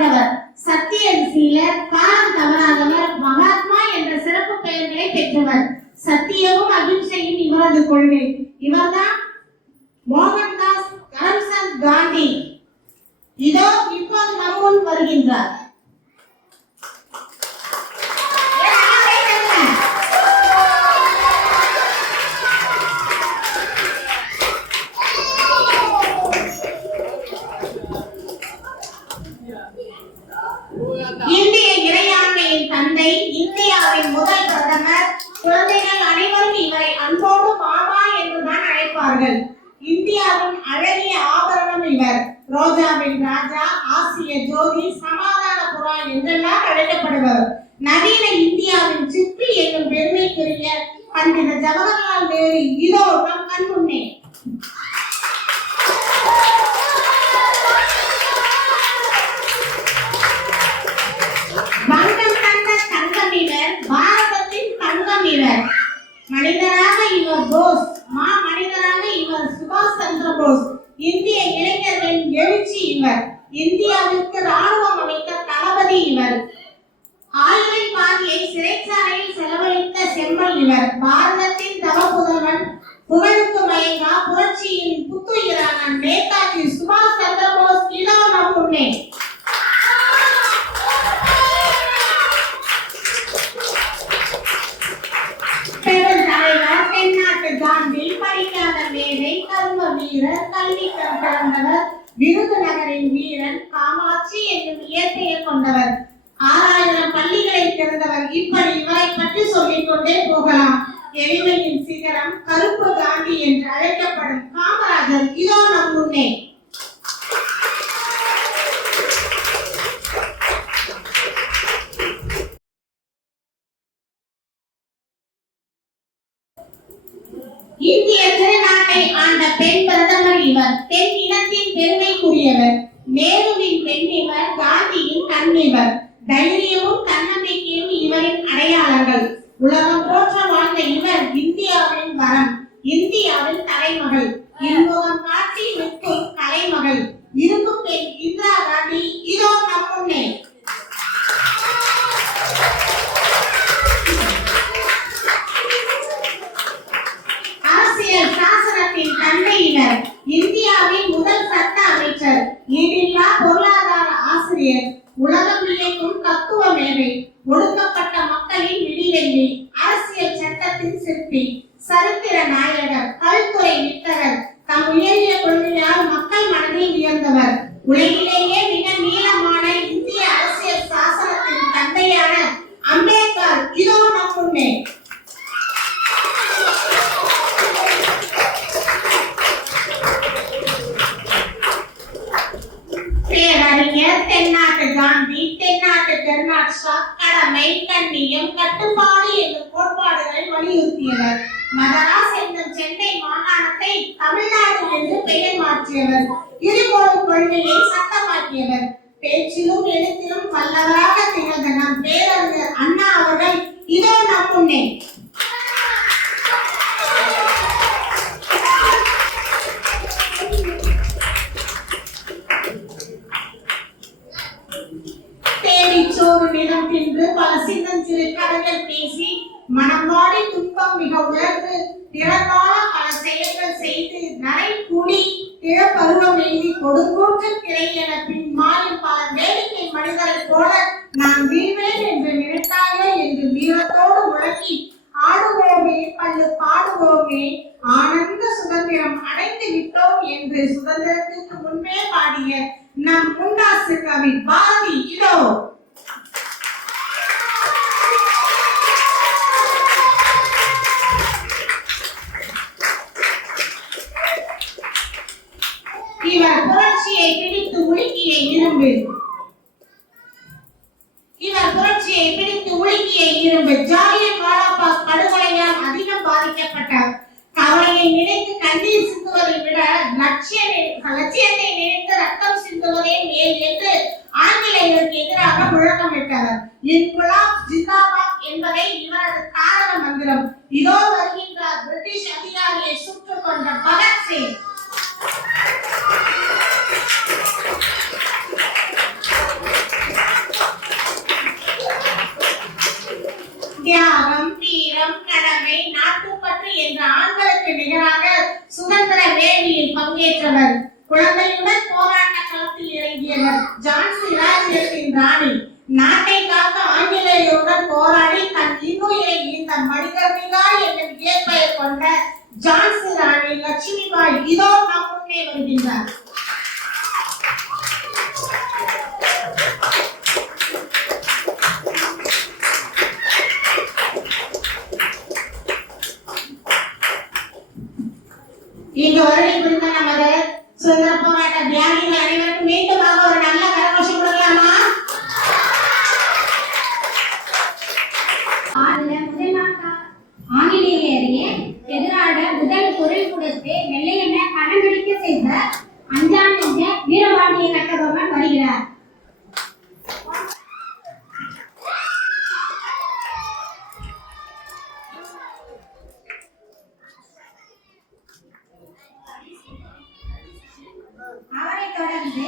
வாழ்ந்தவர், சத்தியசீலர், காலம் தவறாதவர், மகாத்மா என்ற சிறப்பு பெயர்களை பெற்றவர். சத்தியமும் அகிம்சையும் இவரது கொள்கை. இவர்தான் மோகன்தாஸ் கரம்சந்த் காந்தி. இதோ இப்போது நம் முன் வருகின்றார். இந்திய இறையாண்மையின் தந்தை, இந்தியாவின் முதல் பிரதமர். குழந்தைகள் அனைவரும் இவரை அன்போடு மாமா என்றுதான் அழைப்பார்கள். இந்தியாவின் அழகிய ஆபரணம் இவர். ரோஜாவின் ராஜா, ஆசிய ஜோதி, சமாதான புறா என்றெல்லாம் அழைக்கப்படுவர். நவீன இந்தியாவின் சிற்பி என்னும் பெருமைக்குரிய பண்டித ஜவஹர்லால் நேரு இதோ நம் கண் முன்னே. வங்கம் தந்த தங்கம் இவர், பாரதத்தின் தங்கம் இவர். மனிதராக இவர் போஸ், மனிதராக இவர் சுபாஷ் சந்திர போஸ். இந்திய இளைஞர்களின் எழுச்சி இவர். இந்தியாவிற்கு ராணுவம் அமைத்த தளபதி இவர். ஆயுளின் பாதியை சிறைச்சாலையில் செலவழித்த செம்மல் இவர். பாரதத்தின் தவ புதல்வன், புகழுக்கு மயங்கா புரட்சியின் புத்துயிரான நேதாஜி சுபாஷ் சந்திர போஸ் இதோ நம் முன்னே. காந்தி, படிக்காத மேதை, கர்ம வீரர், கல்வி பிறந்தவர், விருதுநகரின் வீரன், காமாட்சி என்னும் இயற்கையை கொண்டவர், 6000 பள்ளிகளை திறந்தவர். இப்படி இவரை பற்றி சொல்லிக் கொண்டே போகலாம். எளிமையின் சிகரம், கருப்பு காந்தி என்று அழைக்கப்படும் காமராஜர் இதோ நம் முன்னே. இந்திய திருநாட்டை ஆண்ட பெண் பிரதமர் இவர். பெண் இனத்தின் பெருமைக்குரியவர். நேருவின் பெண் இவர், காந்தியின் கண் இவர். தைரியமும் தன்னம்பிக்கையும் இவரின் அடையாளங்கள். உலகம் போற்ற வாழ்ந்த இவர் இந்தியாவின் வரம், இந்தியாவின் தலைமகள், இன்முகம் காட்டி நிற்கும் கலைமகள், இரும்பு பெண் இந்திரா காந்தி இதோ நம் முன்னே. சாசனத்தின் தந்தையினர், இந்தியாவின் முதல் சட்ட அமைச்சர், ஈடில்லா பொருளாதார ஆசிரியர், உலகம் இயக்கும் தத்துவ மேதை, ஒடுக்கப்பட்ட மக்களின் விடிவெள்ளி, அரசியல் சட்டத்தின் சிற்பி, சரித்திர நாயகர், கல்துறை வித்தகர், தம் உயரிய கொள்கையால் மக்கள் மனதில் உயர்ந்தவர். உலகிலேயே மிக நீளமான இந்திய அரசியல் சாசனத்தின் தந்தையான அம்பேத்கர் இதோ நம் முன்னே. பேரறிஞர், தென்னாட்டு காந்தி, தென்னாட்டு பெர்னாட்ஷா, கடமை, கண்ணியம், கட்டுப்பாடு என்னும் கோட்பாடுகளை வலியுறுத்தியவர். மதராஸ் என்னும் சென்னை மாகாணத்தை தமிழ்நாடு என்று பெயர் மாற்றியவர். இருகோள் கொள்கையை சட்டமாக்கியவர். பேச்சிலும் எழுத்திலும் வல்லவராக திகழ்ந்த நம் பேரறிஞர் அண்ணா அவர்கள் இதோ நம் முன்னே. தேடிச்சோறு நிலம் தின்று பல சின்னஞ்சிறு கதைகள் பேசி மனம்பாடி துன்பம் மிக உயர்ந்து திறக்கால பல செயல்கள் செய்து நரை கூடி திறப்பருவம் எழுதி கொடுங்கூற்று திரை என பின் மாறி பல வேடிக்கை மனிதரை போல நான் வீழ்வேன் என்று நினைத்தாயே என்று வீரத்தோடு முழங்கி ஆடுவோமே பல்லு பாடுவோமே ஆனந்த சுதந்திரம் அடைந்து விட்டோம் என்று சுதந்திரத்திற்கு முன்பே பாடிய நம் முன்னாசு கவி பாரதி இதோ. இவர் புரட்சியை பிடித்து உலுக்கிய இரும்பு. ஜாலியன் வாலாபாக் படுகொலையால் அதிகம் பாதிக்கப்பட்டார். கவலையை நினைத்து கண்ணீர் சிந்துவதை விட லட்சியத்தை நினைத்து ரத்தம் சிந்துவதே மேல் என்று ஆங்கிலேயருக்கு எதிராக முழக்கமிட்டவர். இன்குலாப் ஜிந்தாபாத் என்பதை இவரது தாரக மந்திரம். இதோ வருகின்றார் பிரிட்டிஷ் அதிகாரியை சுட்டுக் கொண்ட பகத்சிங். தியாகம், வீரம், கடமை, நாட்டுப்பற்று என்ற ஆண்களுக்கு நிகராக சுதந்திர வேள்வியில் பங்கேற்றவர். குழந்தையுடன் போராட்ட களத்தில் இறங்கியவர். ஜான்சி ராஜ்யத்தின் ராணி. நாட்டை காக்க ஆங்கிலேயருடன் போராடி தன் இன்னுயிரை இந்த மனிதர்மிகா என்ற இயற்பெயர் கொண்ட ஜான்சி ராணி லட்சுமிபாய் இதோ நம் முன்னே வருகின்றார். இங்கு வருகை புரிந்த நமது சுதந்திர போராட்ட தியாகிகள் அனைவருக்கும் மீண்டுமாக ஒரு நல்ல கரகோஷம் கொடுக்கலாமா? ஆங்கிலேயரையே எதிராக முதல் பொருள் கொடுத்து வெள்ளையன பணமளிக்க செய்த அஞ்சானந்த வீரபாண்டிய கட்டபொம்மன் வருகிறார். அவரை தொடர்ந்து